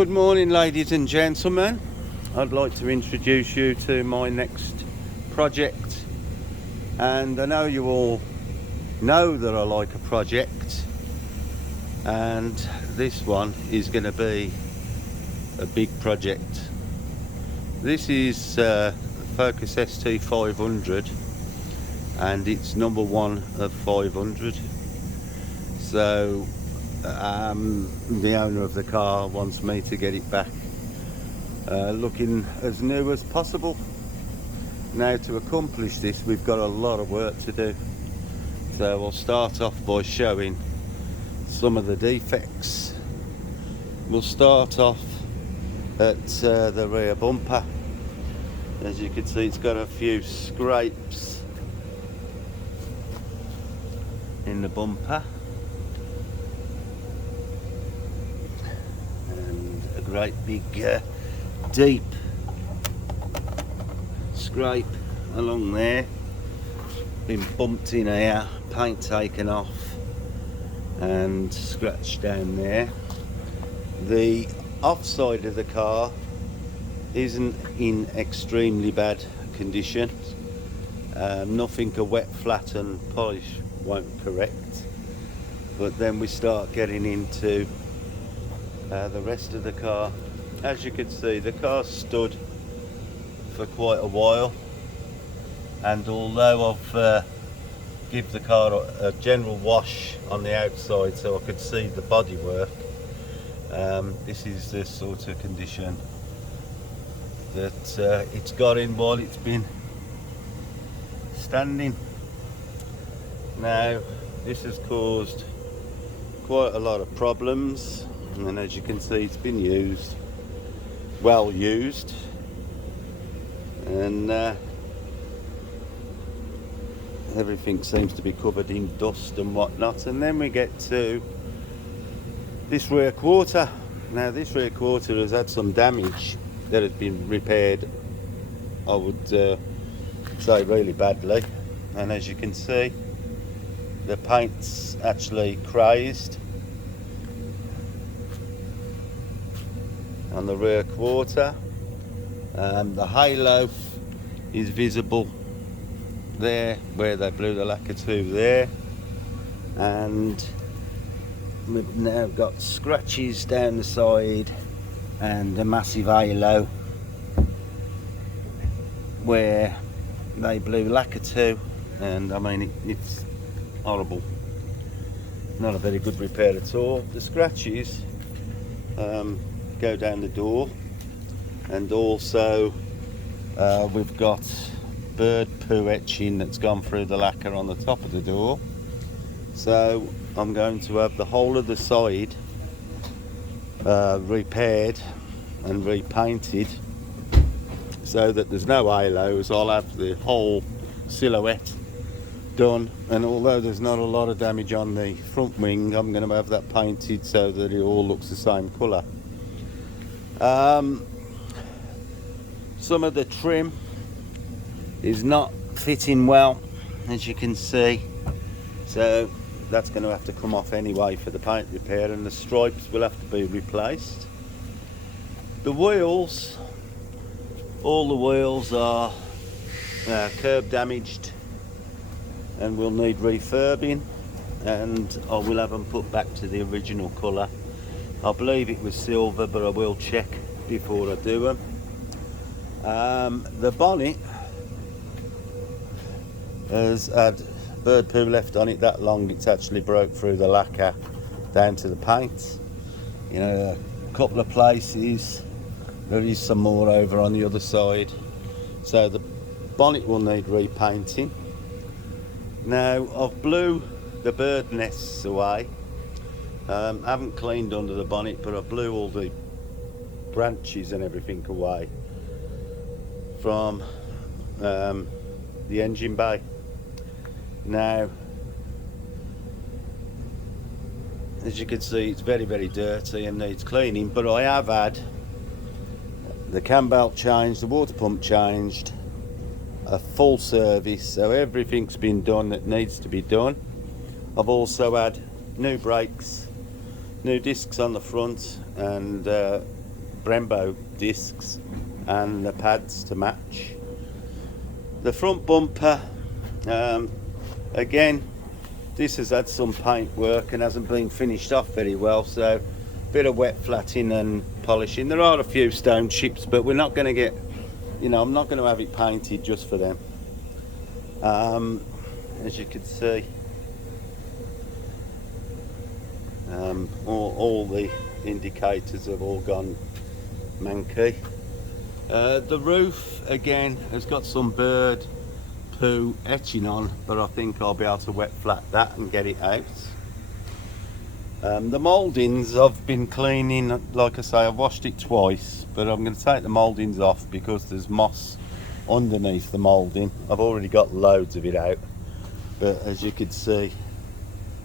Good morning, ladies and gentlemen. I'd like to introduce you to my next project, and I know you all know that I like a project, and this one is going to be a big project. This is Focus ST500, and it's number one of 500. So the owner of the car wants me to get it back looking as new as possible. Now, to accomplish this, we've got a lot of work to do. So I'll start off by showing some of the defects. We'll start off at the rear bumper. As you can see, it's got a few scrapes in the bumper, and a great big deep scrape along there. Been bumped in here, paint taken off, and scratched down there. The offside of the car isn't in extremely bad condition. Nothing a wet, flat and polish won't correct. But then we start getting into the rest of the car. As you can see, the car stood for quite a while, and although I've give the car a general wash on the outside so I could see the bodywork, this is the sort of condition that it's got in while it's been standing. Now, this has caused quite a lot of problems, and as you can see, it's been used, well used, and everything seems to be covered in dust and whatnot. And then we get to this rear quarter. Now, this rear quarter has had some damage that has been repaired, I would say really badly, and as you can see, the paint's actually crazed on the rear quarter. The halo is visible there where they blew the lacquer to there, and we've now got scratches down the side and a massive halo where they blew lacquer to, and I mean it's horrible, not a very good repair at all. The scratches go down the door, and also we've got bird poo etching that's gone through the lacquer on the top of the door. So I'm going to have the whole of the side repaired and repainted so that there's no halos. I'll have the whole silhouette done, and although there's not a lot of damage on the front wing, I'm going to have that painted so that it all looks the same colour. Some of the trim is not fitting well, as you can see, so that's going to have to come off anyway for the paint repair, and the stripes will have to be replaced. The wheels, all the wheels are curb damaged and will need refurbing, and I will have them put back to the original colour. I believe it was silver, but I will check before I do them. The bonnet has had bird poo left on it that long it's actually broke through the lacquer down to the paint. You know, a couple of places there is some more over on the other side, so the bonnet will need repainting. Now, I've blew the bird nests away. I haven't cleaned under the bonnet, but I blew all the branches and everything away from the engine bay. Now, as you can see, it's very, very dirty and needs cleaning, but I have had the cam belt changed, the water pump changed, a full service, so everything's been done that needs to be done. I've also had new brakes, new discs on the front, and Brembo discs and the pads to match. The front bumper, again, this has had some paint work and hasn't been finished off very well, so a bit of wet flatting and polishing. There are a few stone chips, but we're not going to get, I'm not going to have it painted just for them. As you can see, all the indicators have all gone manky. The roof again has got some bird poo etching on, but I think I'll be able to wet flat that and get it out. The mouldings I've been cleaning, like I say, I've washed it twice, but I'm going to take the mouldings off because there's moss underneath the moulding. I've already got loads of it out, but as you can see,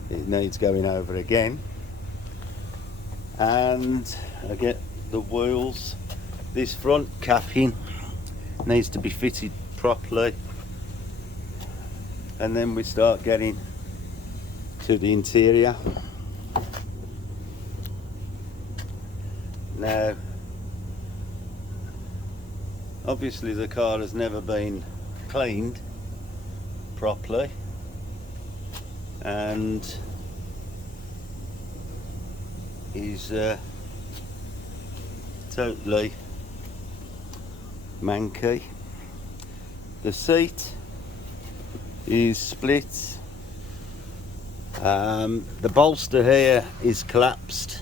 it needs going over again. And I get the wheels. This front capping needs to be fitted properly, and then we start getting to the interior. Now, obviously the car has never been cleaned properly, and is totally manky. The seat is split. The bolster here is collapsed,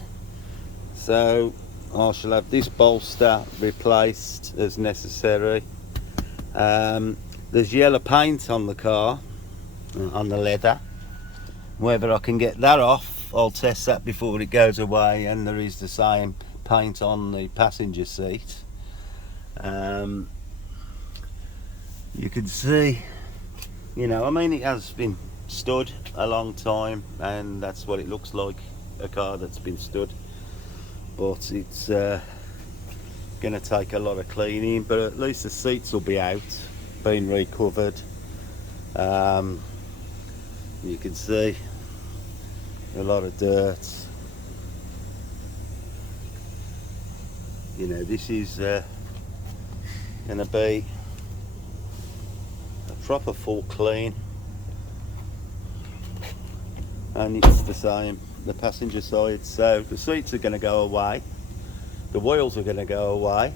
so I shall have this bolster replaced as necessary. There's yellow paint on the car, on the leather. Whether I can get that off, I'll test that before it goes away. And there is the same paint on the passenger seat. You can see, it has been stood a long time, and that's what it looks like, a car that's been stood. But it's going to take a lot of cleaning, but at least the seats will be out, being recovered. You can see a lot of dirt. This is going to be a proper full clean, and it's the same the passenger side. So the seats are going to go away, the wheels are going to go away.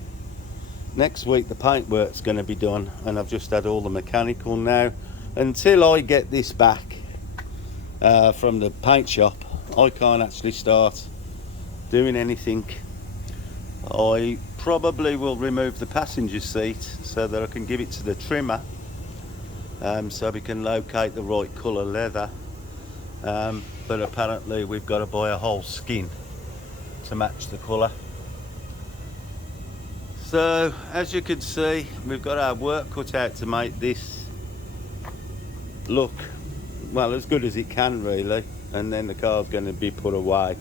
Next week the paint work's going to be done, and I've just had all the mechanical. Now, until I get this back from the paint shop, I can't actually start doing anything. I probably will remove the passenger seat so that I can give it to the trimmer, so we can locate the right colour leather. But apparently we've got to buy a whole skin to match the colour. So as you can see, we've got our work cut out to make this look, well, as good as it can really, and then the car's going to be put away.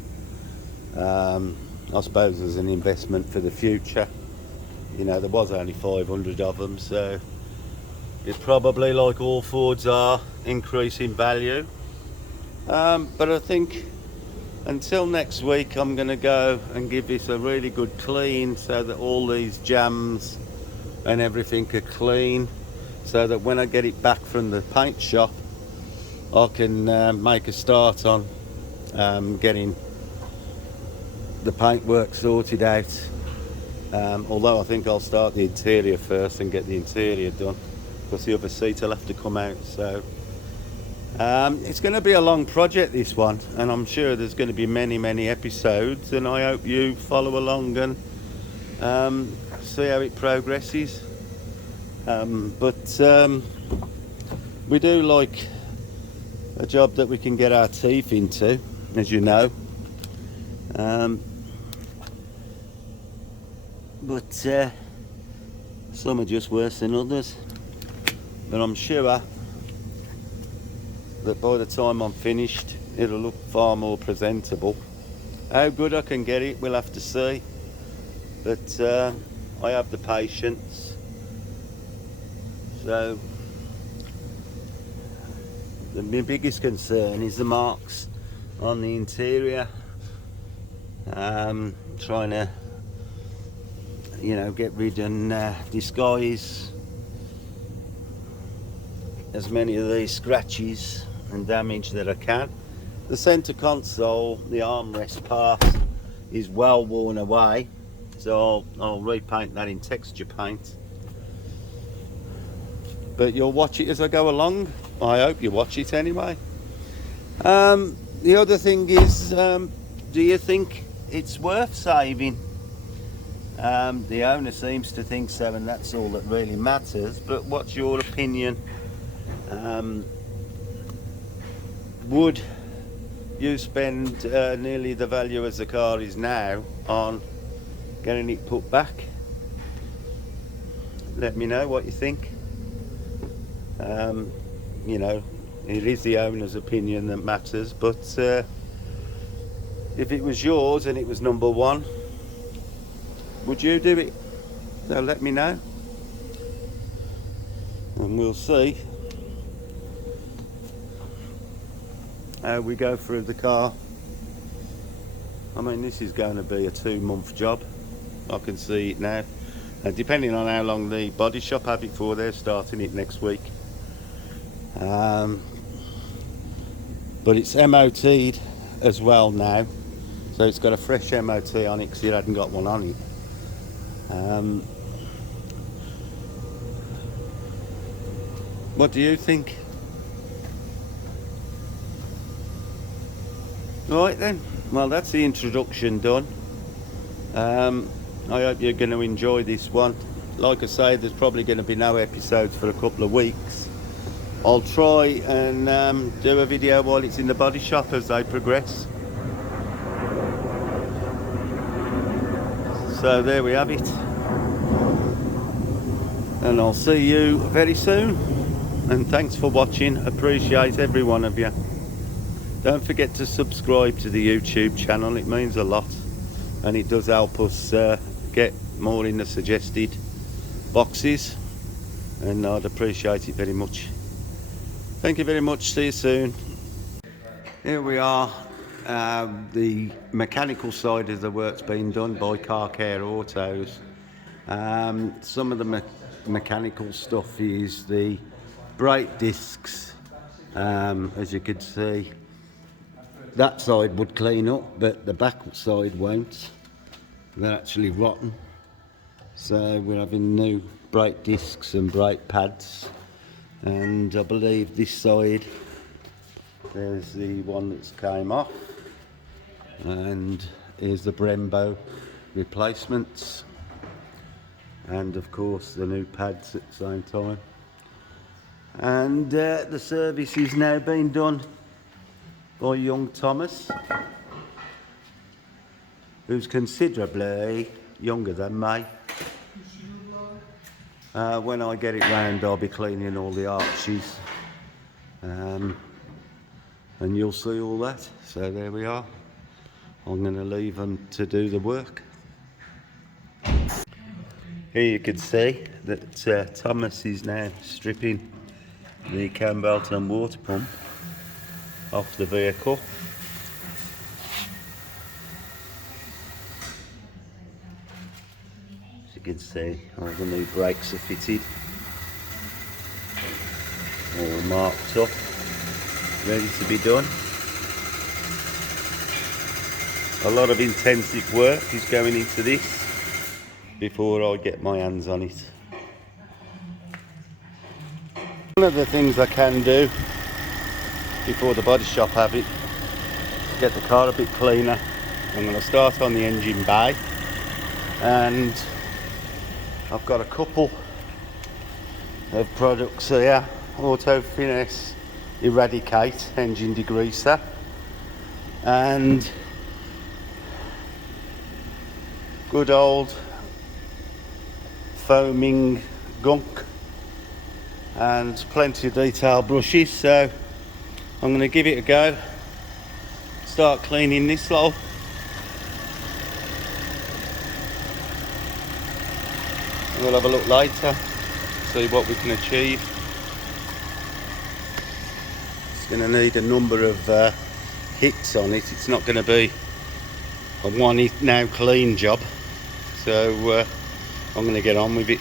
I suppose as an investment for the future. There was only 500 of them, so it probably, like all Fords are, increase in value. But I think until next week I'm going to go and give this a really good clean, so that all these jams and everything are clean, so that when I get it back from the paint shop I can make a start on getting the paintwork sorted out. Although I think I'll start the interior first and get the interior done, because the other seat will have to come out. So it's going to be a long project, this one, and I'm sure there's going to be many episodes, and I hope you follow along and see how it progresses. But we do like a job that we can get our teeth into, as you know. But some are just worse than others. But I'm sure that by the time I'm finished, it'll look far more presentable. How good I can get it, we'll have to see. But I have the patience. So my biggest concern is the marks on the interior. Trying to you know, get rid and disguise as many of these scratches and damage that I can. The centre console, the armrest part, is well worn away, so I'll repaint that in texture paint. But you'll watch it as I go along. I hope you watch it anyway. The other thing is, do you think it's worth saving? The owner seems to think so, and that's all that really matters. But what's your opinion? Would you spend nearly the value as the car is now on getting it put back? Let me know what you think. You know, it is the owner's opinion that matters, but if it was yours and it was number one, would you do it? So let me know, and we'll see how we go through the car. I mean, this is going to be a 2-month job. I can see it now, and depending on how long the body shop have it for, they're starting it next week. But it's MOT'd as well now, so it's got a fresh MOT on it because it hadn't got one on it. What do you think? Right then, well, that's the introduction done. I hope you're going to enjoy this one. Like I say, there's probably going to be no episodes for a couple of weeks. I'll try and do a video while it's in the body shop as they progress. So there we have it, and I'll see you very soon, and thanks for watching. Appreciate every one of you. Don't forget to subscribe to the YouTube channel, it means a lot, and it does help us get more in the suggested boxes, and I'd appreciate it very much. Thank you very much, see you soon. Here we are, the mechanical side of the work's been done by Car Care Autos. Some of the mechanical stuff is the brake discs. As you can see, that side would clean up, but the back side won't. They're actually rotten. So we're having new brake discs and brake pads. And I believe this side, there's the one that's came off, and here's the Brembo replacements, and of course the new pads at the same time. And the service is now being done by young Thomas, who's considerably younger than me. When I get it round, I'll be cleaning all the arches, and you'll see all that. So there we are. I'm going to leave them to do the work. Here you can see that Thomas is now stripping the cam belt and water pump off the vehicle. You can see all the new brakes are fitted, all marked up, ready to be done. A lot of intensive work is going into this before I get my hands on it. One of the things I can do before the body shop have it, get the car a bit cleaner. I'm going to start on the engine bay, and I've got a couple of products here. Auto Finesse Eradicate engine degreaser, and good old foaming gunk, and plenty of detail brushes. So I'm going to give it a go, start cleaning this lot. We'll have a look later, see what we can achieve. It's going to need a number of hits on it. It's not going to be a one hit now clean job. So I'm going to get on with it.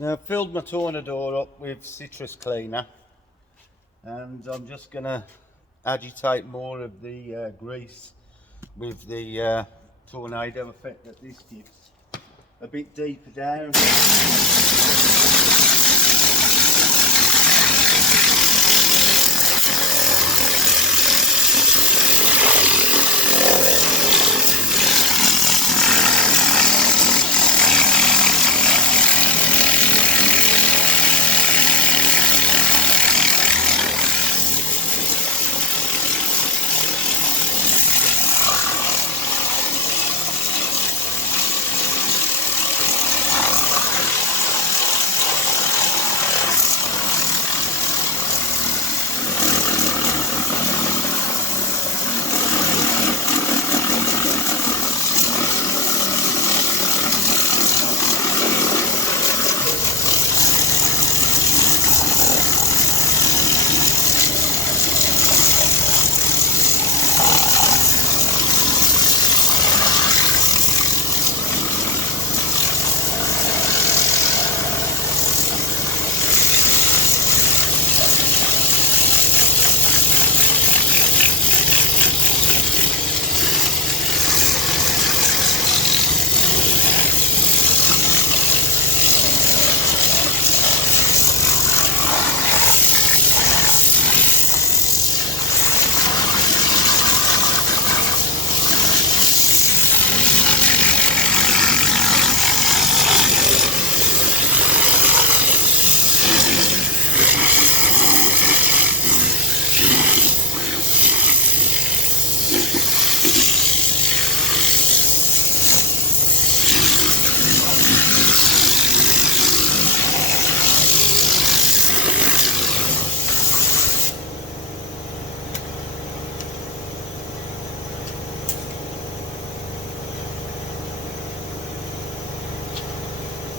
Now I've filled my tornador up with citrus cleaner, and I'm just going to agitate more of the grease with the tornado effect that this gives. A bit deeper down.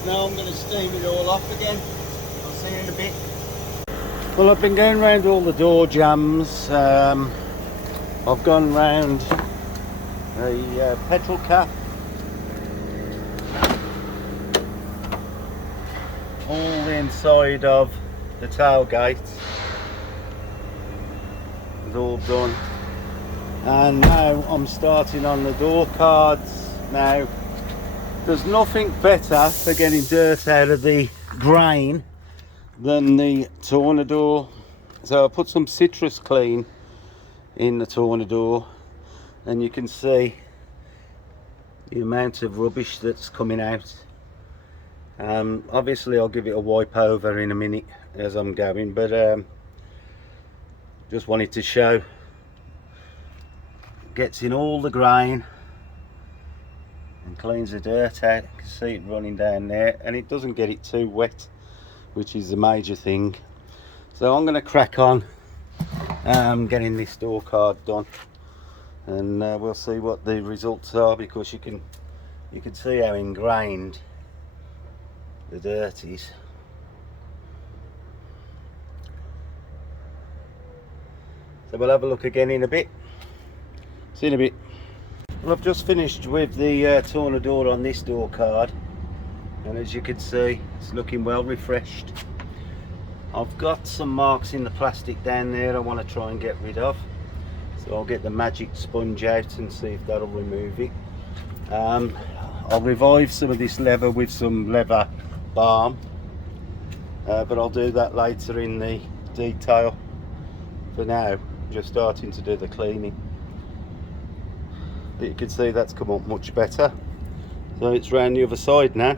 now I'm going to steam it all off again. I'll see you in a bit. Well, I've been going round all the door jambs. I've gone round the petrol cap, all the inside of the tailgate is all done, and now I'm starting on the door cards. Now there's nothing better for getting dirt out of the grain than the Tornador, so I put some citrus clean in the Tornador, and you can see the amount of rubbish that's coming out. Obviously I'll give it a wipe over in a minute as I'm going, but just wanted to show, gets in all the grain and cleans the dirt out. You can see it running down there, and it doesn't get it too wet, which is the major thing. So I'm going to crack on getting this door card done, and we'll see what the results are, because you can see how ingrained the dirt is. So we'll have a look again in a bit. See you in a bit. Well, I've just finished with the Tornador on this door card, and as you can see, it's looking well refreshed. I've got some marks in the plastic down there I want to try and get rid of, so I'll get the magic sponge out and see if that'll remove it. I'll revive some of this leather with some leather balm, but I'll do that later in the detail. For now, just starting to do the cleaning. But you can see that's come up much better, so it's round the other side now.